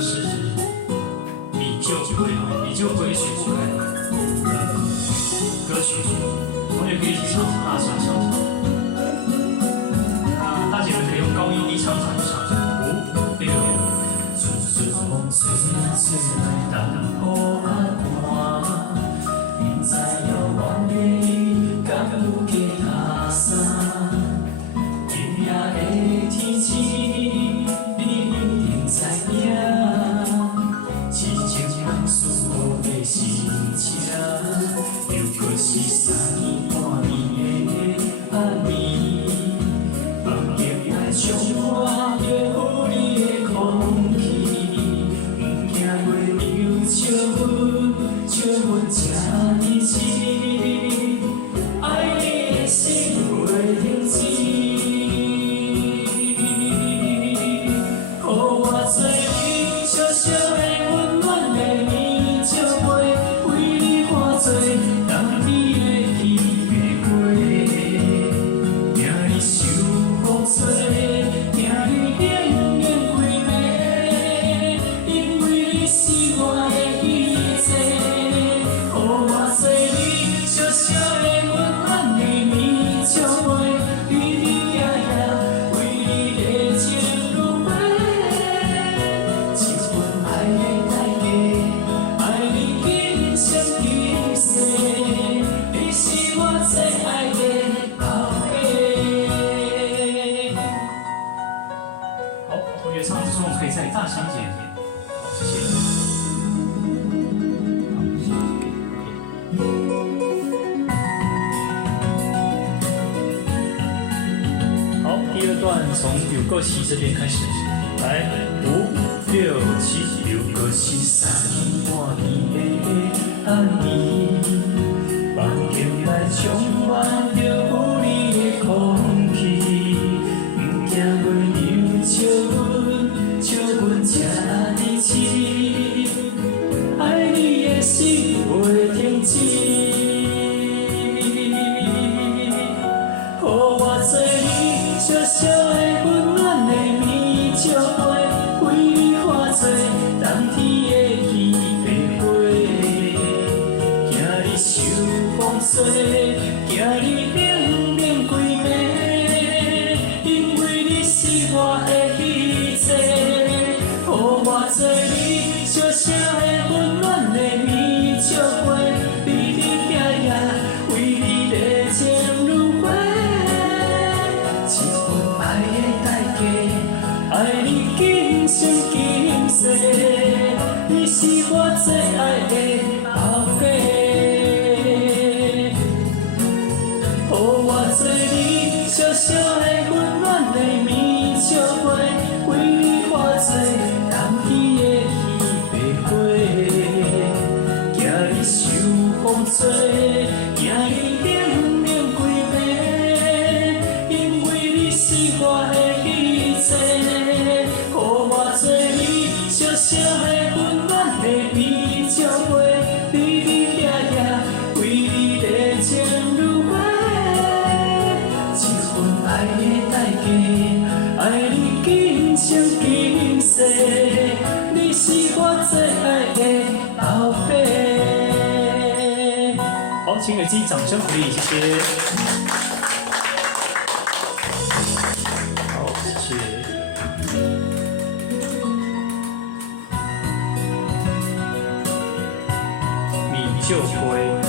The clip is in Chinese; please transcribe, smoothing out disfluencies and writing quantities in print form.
是你就会学不开的歌曲，同学可以一起唱，大声唱。那大姐们可以用高音低唱唱一唱。5、6。春风吹啊吹来淡薄仔寒，不知遥远的敢有加他山。今夜的天气，你一定知影。痴情人思我的心情，又搁是3年半年的暗暝，梦境来充满着有你的空气。笑阮这呢痴，爱你的心袂停止。予我做你小小的温暖的棉照被，为你化作冬天的稀白花。惊你受风吹，惊你冷冷规暝，因为你是我的。同学唱之后可以再大声一点。好，谢谢。好，第2段从有够起这边开始，来5、6、7，有够起3年半年的暗暝，梦境内充满着有你的空气，不惊月流笑阮这呢痴，爱你的心袂停止。予我做你小小的温暖的棉照被，为你化作冬天的稀白花。惊你受风吹，惊你冷冷规暝，因为你是我的彼际。予我做你小小的温暖的棉照被，你你夜夜为你热情如火。一份爱的代价，爱你今生今世，你是我最爱的宝贝。予我做你小小的温暖的棉照被，为你化作冬天的稀白花。惊你受风吹，惊你冷冷规暝，因为你是我的彼际。予我做你小小的温暖的棉照被，你你夜夜为你热情如火。一份爱的代价，爱你今生今世，你是我最爱的宝贝。好，请给自己掌声鼓励，谢谢。好，谢谢。米就灰。